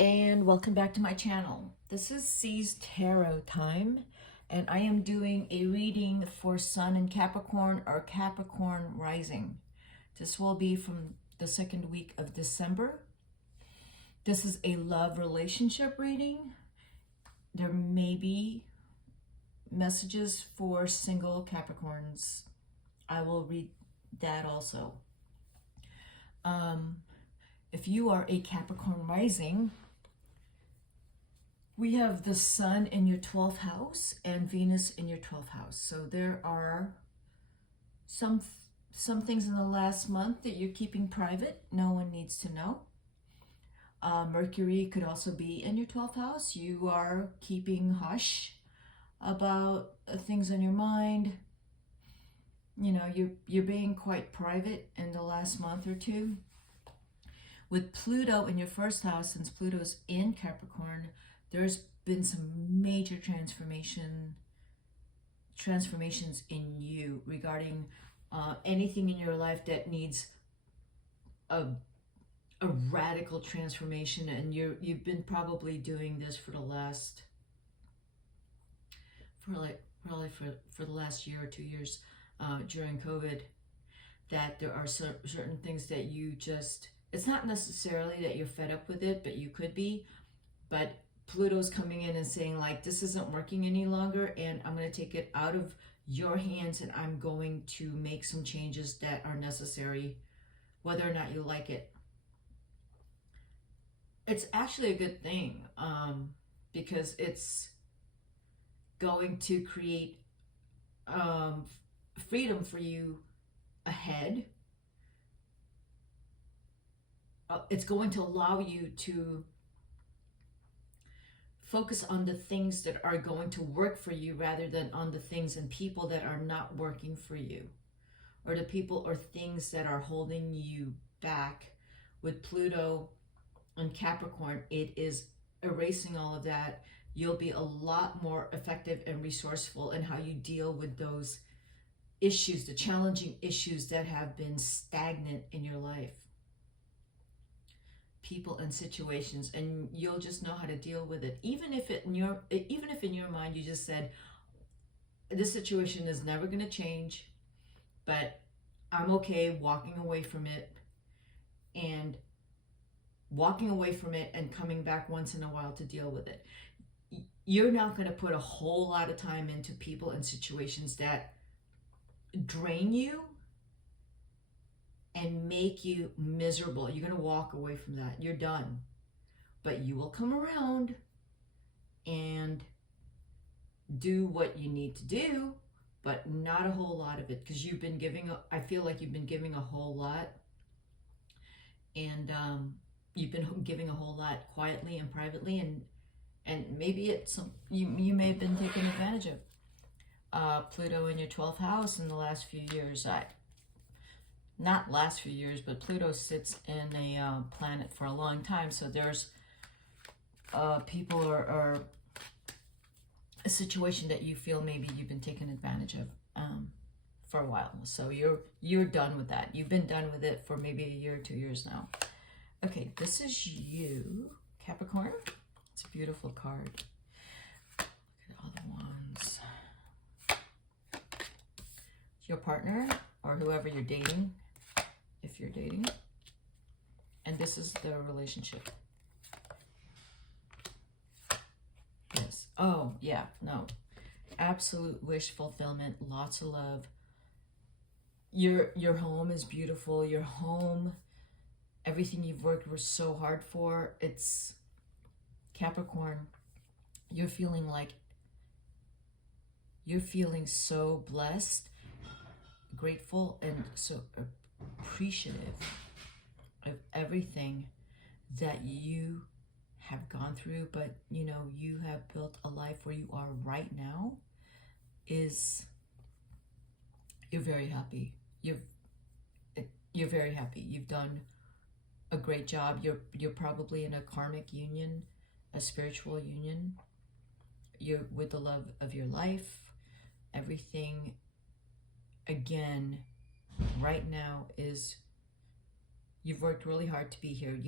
and welcome back to my channel. This is C's Tarot time, and I am doing a reading for Sun in Capricorn or Capricorn rising. This will be from the second week of December. This is a love relationship reading. There may be messages for single Capricorns. I will read that also. If you are a Capricorn rising, we have the Sun in your 12th house and Venus in your 12th house. So there are some things in the last month that you're keeping private. No one needs to know. Mercury could also be in your 12th house. You are keeping hush about things on your mind. You know, you're being quite private in the last month or two. With Pluto in your first house, since Pluto's in Capricorn, there's been some major transformations in you regarding anything in your life that needs a radical transformation, and you've been probably doing this for the last for the last year or 2 years during COVID. That there are certain things that you just, it's not necessarily that you're fed up with it, but you could be. But Pluto's coming in and saying, like, this isn't working any longer, and I'm going to take it out of your hands, and I'm going to make some changes that are necessary, whether or not you like it. It's actually a good thing, because it's going to create freedom for you ahead. It's going to allow you to focus on the things that are going to work for you rather than on the things and people that are not working for you, or the people or things that are holding you back. With Pluto and Capricorn, it is erasing all of that. You'll be a lot more effective and resourceful in how you deal with those issues, the challenging issues that have been stagnant in your life. People and situations, and you'll just know how to deal with it. Even if in your mind you just said, this situation is never going to change, but I'm okay walking away from it, and coming back once in a while to deal with it. You're not going to put a whole lot of time into people and situations that drain you and make you miserable. You're going to walk away from that. You're done. But you will come around and do what you need to do, but not a whole lot of it, because you've been giving, I feel like you've been giving a whole lot, and you've been giving a whole lot quietly and privately, and maybe you may have been taken advantage of. Pluto in your 12th house in the last few years, not last few years, but Pluto sits in a planet for a long time. So there's people or a situation that you feel maybe you've been taken advantage of for a while. So you're done with that. You've been done with it for maybe a year or 2 years now. Okay, this is you, Capricorn. It's a beautiful card. Look at all the wands. Your partner or whoever you're dating, if you're dating, and this is the relationship. Yes. Oh yeah, no, absolute wish fulfillment, lots of love. Your home is beautiful. Your home, everything you've worked so hard for, it's Capricorn. You're feeling so blessed, grateful, and so appreciative of everything that you have gone through. But you know, you have built a life where you are right now. You're very happy. You're very happy. You've done a great job. You're probably in a karmic union, a spiritual union. You're with the love of your life. Everything, again, right now is, you've worked really hard to be here.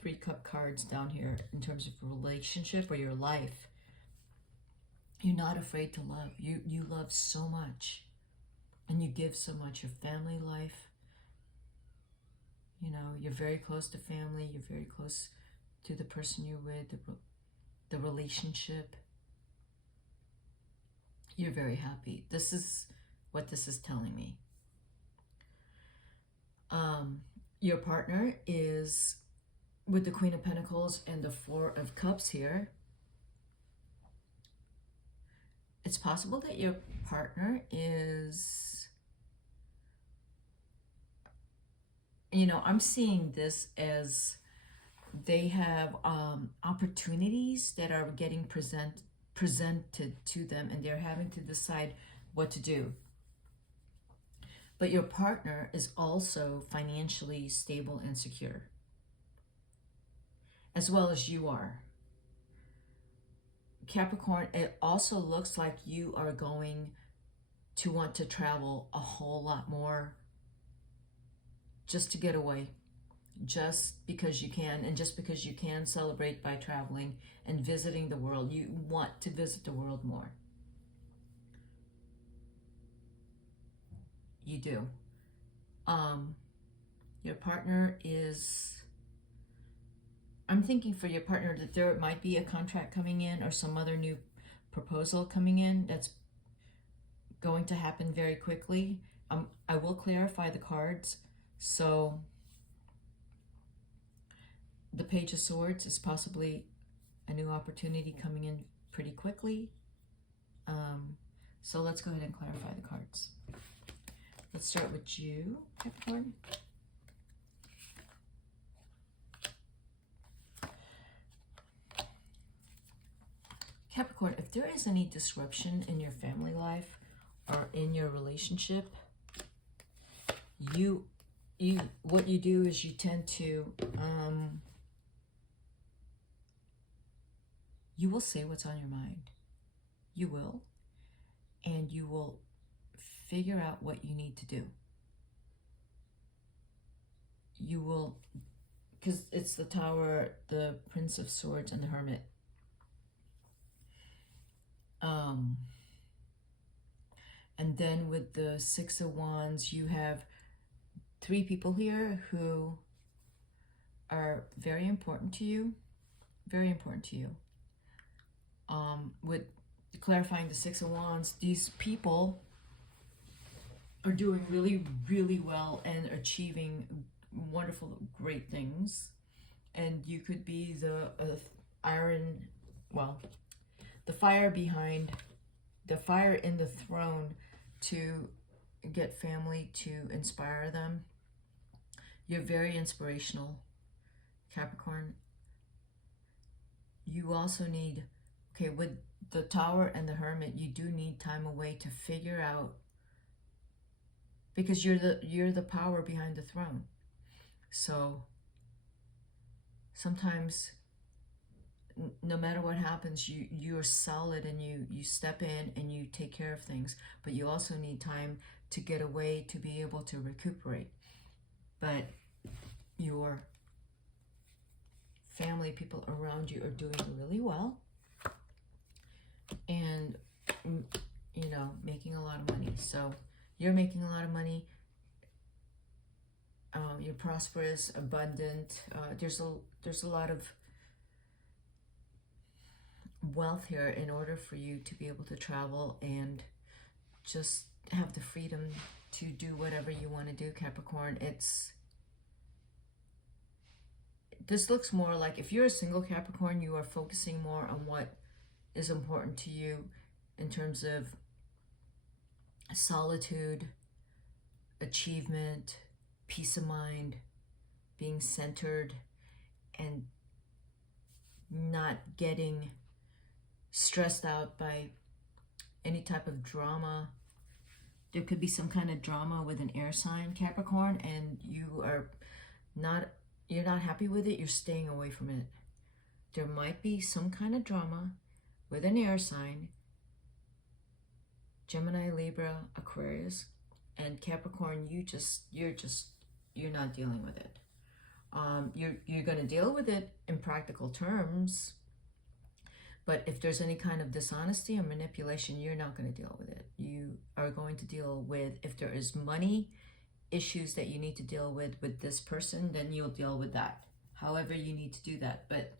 Three Cup cards down here in terms of relationship or your life. You're not afraid to love. You love so much, and you give so much. Your family life, you know, you're very close to family. You're very close to the person you're with, the relationship. You're very happy. This is what this is telling me. Your partner is with the Queen of Pentacles and the Four of Cups here. It's possible that your partner is, you know, I'm seeing this as they have opportunities that are getting presented to them, and they're having to decide what to do. But your partner is also financially stable and secure, as well as you are. Capricorn, it also looks like you are going to want to travel a whole lot more just to get away, just because you can, and just because you can celebrate by traveling and visiting the world. You want to visit the world more. You do. Your partner is, I'm thinking for your partner that there might be a contract coming in or some other new proposal coming in that's going to happen very quickly. I will clarify the cards. So the Page of Swords is possibly a new opportunity coming in pretty quickly. So let's go ahead and clarify the cards. Let's start with you, Capricorn. Capricorn, if there is any disruption in your family life or in your relationship, what you do is you tend to you will say what's on your mind. You will, and you will figure out what you need to do. You will, because it's the Tower, the Prince of Swords, and the Hermit. And then with the Six of Wands, you have three people here who are very important to you. Very important to you. With clarifying the Six of Wands, these people are doing really, really well and achieving wonderful, great things. And you could be the the fire behind, the fire in the throne to get family, to inspire them. You're very inspirational, Capricorn. You also need, okay, with the Tower and the Hermit, you do need time away to figure out, because you're the power behind the throne. So sometimes, no matter what happens, you're solid, and you step in and you take care of things, but you also need time to get away to be able to recuperate. But your family, people around you, are doing really well, and you know, making a lot of money. So you're making a lot of money. You're prosperous, abundant. There's a lot of wealth here in order for you to be able to travel and just have the freedom to do whatever you want to do, Capricorn. This looks more like, if you're a single Capricorn, you are focusing more on what is important to you in terms of solitude, achievement, peace of mind, being centered, and not getting stressed out by any type of drama. There could be some kind of drama with an air sign, Capricorn, and you're not happy with it. You're staying away from it. There might be some kind of drama with an air sign, Gemini, Libra, Aquarius, and Capricorn. You're not dealing with it. You're going to deal with it in practical terms, but if there's any kind of dishonesty or manipulation, you're not going to deal with it. You are going to deal with, if there is money issues that you need to deal with this person, then you'll deal with that. However you need to do that. But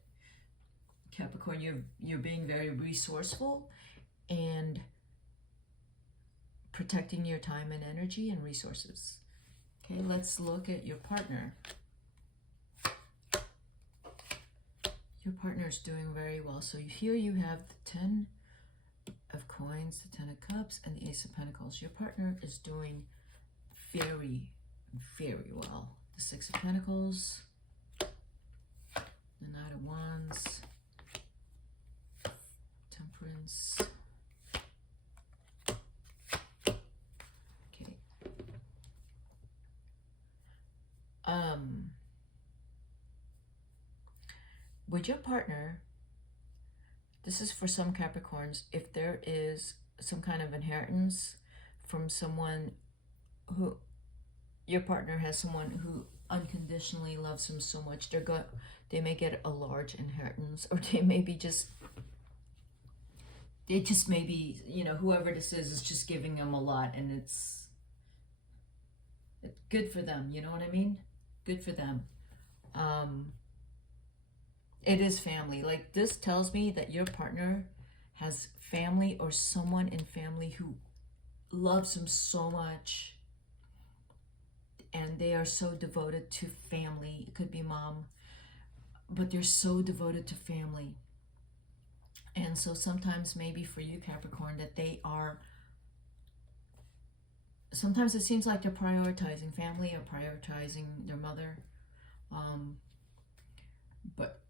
Capricorn, you're being very resourceful and protecting your time and energy and resources. Okay, let's look at your partner. Your partner is doing very well. So here you have the 10 of coins, the 10 of cups, and the Ace of Pentacles. Your partner is doing very, very well. The 6 of Pentacles, the 9 of Wands, Temperance. Okay. With your partner, this is for some Capricorns, if there is some kind of inheritance from someone who, your partner has someone who unconditionally loves him so much, they may get a large inheritance, or they just maybe, you know, whoever this is just giving them a lot, and it's good for them, you know what I mean? Good for them. It is family. Like, this tells me that your partner has family or someone in family who loves him so much, and they are so devoted to family. It could be mom, but they're so devoted to family. And so sometimes maybe for you, Capricorn, that they are, sometimes it seems like they're prioritizing family or prioritizing their mother. But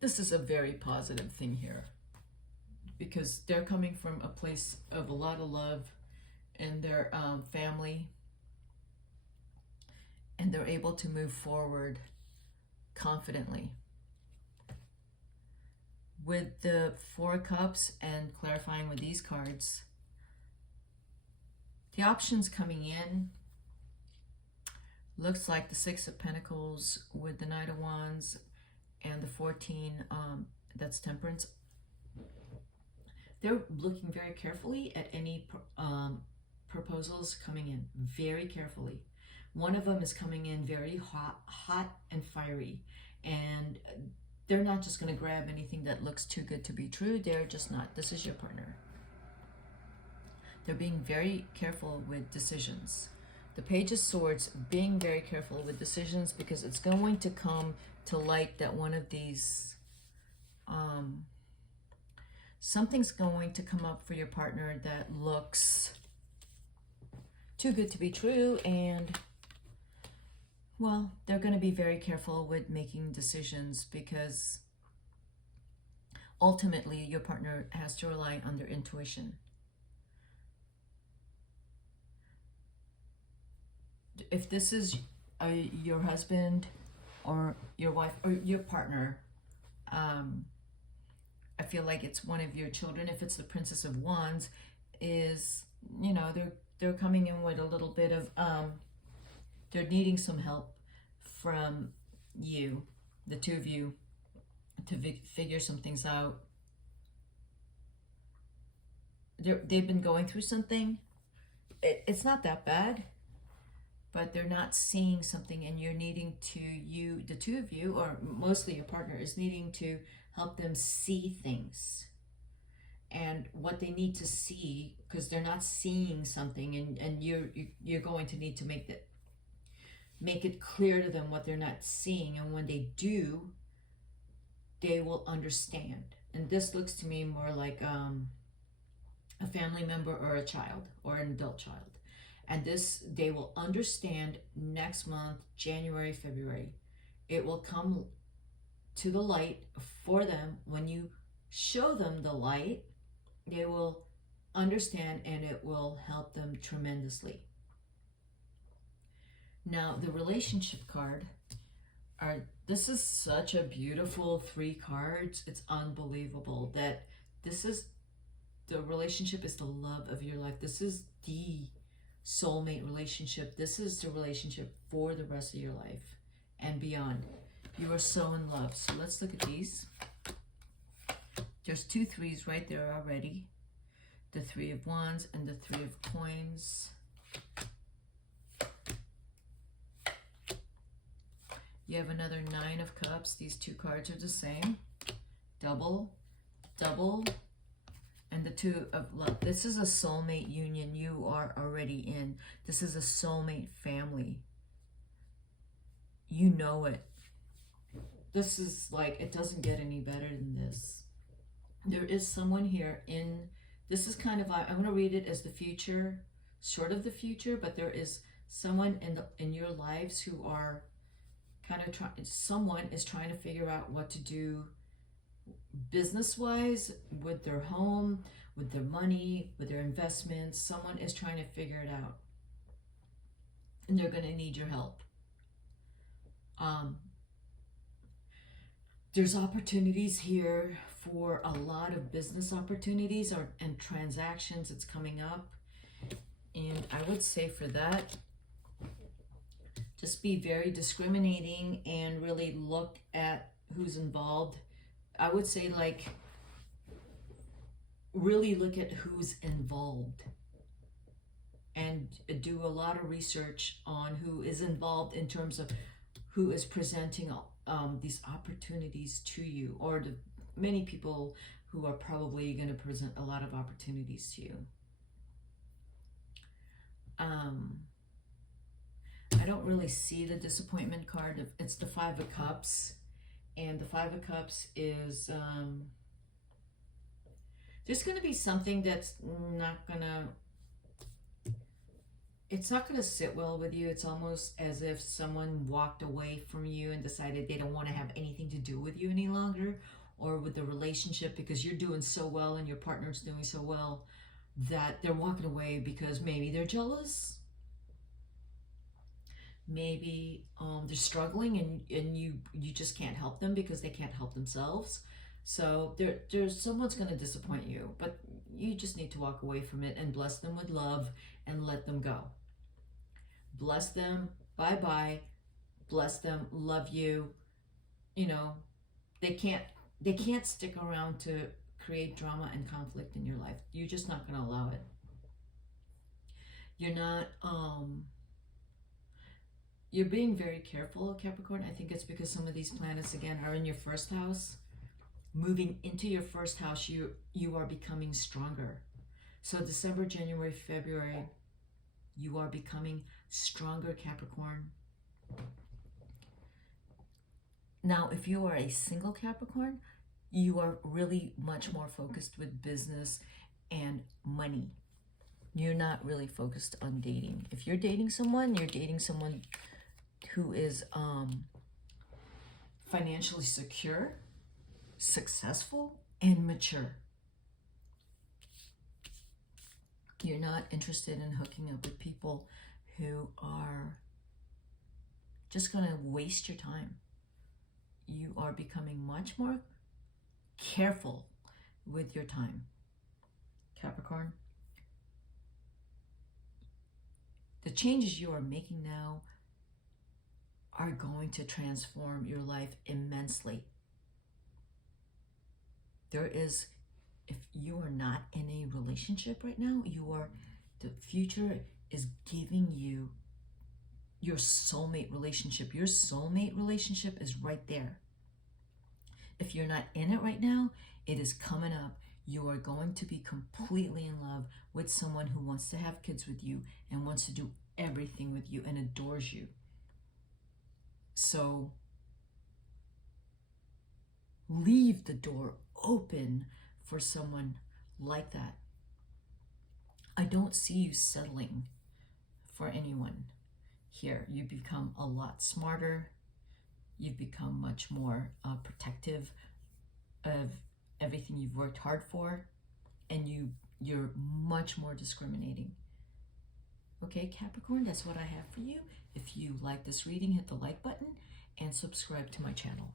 this is a very positive thing here, because they're coming from a place of a lot of love in their family, and they're able to move forward confidently. With the 4 cups and clarifying with these cards, the options coming in looks like the 6 of Pentacles with the Knight of Wands and the 14, that's Temperance. They're looking very carefully at any proposals coming in, very carefully. One of them is coming in very hot and fiery, and they're not just going to grab anything that looks too good to be true. They're just not. This is your partner. They're being very careful with decisions. The Page of Swords, being very careful with decisions, because it's going to come to light that one of these, something's going to come up for your partner that looks too good to be true, and well, they're going to be very careful with making decisions, because ultimately your partner has to rely on their intuition. If this is your husband or your wife or your partner, I feel like it's one of your children. If it's the Princess of Wands, is, you know, they're coming in with a little bit of they're needing some help from you, the two of you, to figure some things out. They've been going through something. It's not that bad, but they're not seeing something, and you're needing to, the two of you, or mostly your partner, is needing to help them see things and what they need to see, because they're not seeing something, and you're going to need to make it clear to them what they're not seeing, and when they do, they will understand. And this looks to me more like a family member or a child or an adult child. And this, they will understand next month, January, February. It will come to the light for them. When you show them the light, they will understand, and it will help them tremendously. Now, the relationship card, this is such a beautiful 3 cards. It's unbelievable that this is, the relationship is the love of your life. This is the soulmate relationship. This is the relationship for the rest of your life. and beyond. You are so in love. So let's look at these. There's 2 3s right there already. The 3 of Wands and the 3 of Coins. You have another 9 of Cups. These 2 cards are the same. Double, double, and the 2 of Love. This is a soulmate union you are already in. This is a soulmate family. You know it. This is like, it doesn't get any better than this. There is someone here in, this is kind of, I'm going to read it as the future, sort of the future, but there is someone in your lives who are kind of trying, someone is trying to figure out what to do business-wise with their home, with their money, with their investments. Someone is trying to figure it out. And they're going to need your help. There's opportunities here for a lot of business opportunities and transactions. It's coming up. And I would say for that, just be very discriminating and really look at who's involved. I would say, like, really look at who's involved and do a lot of research on who is involved in terms of who is presenting these opportunities to you, or the many people who are probably going to present a lot of opportunities to you. I don't really see the disappointment card. It's the 5 of Cups, and the 5 of Cups is there's going to be something that's not going to, it's not going to sit well with you. It's almost as if someone walked away from you and decided they don't want to have anything to do with you any longer, or with the relationship, because you're doing so well and your partner's doing so well that they're walking away because maybe they're jealous. Maybe they're struggling and you just can't help them because they can't help themselves. So there's someone's going to disappoint you, but you just need to walk away from it and bless them with love and let them go. Bless them, bye-bye, bless them, love you. You know, they can't stick around to create drama and conflict in your life. You're just not going to allow it. You're not, you're being very careful, Capricorn. I think it's because some of these planets, again, are in your first house. Moving into your first house, you are becoming stronger. So December, January, February, you are becoming stronger, Capricorn. Now, if you are a single Capricorn, you are really much more focused with business and money. You're not really focused on dating. If you're dating someone, you're dating someone who is financially secure, successful, and mature. You're not interested in hooking up with people who are just going to waste your time. You are becoming much more careful with your time, Capricorn. The changes you are making now are going to transform your life immensely. There is, if you are not in a relationship right now, the future is giving you your soulmate relationship. Your soulmate relationship is right there. If you're not in it right now, it is coming up. You are going to be completely in love with someone who wants to have kids with you and wants to do everything with you and adores you. So leave the door open for someone like that. I don't see you settling for anyone here. You become a lot smarter. You've become much more protective of everything you've worked hard for, and you're much more discriminating. Okay, Capricorn, that's what I have for you. If you like this reading, hit the like button and subscribe to my channel.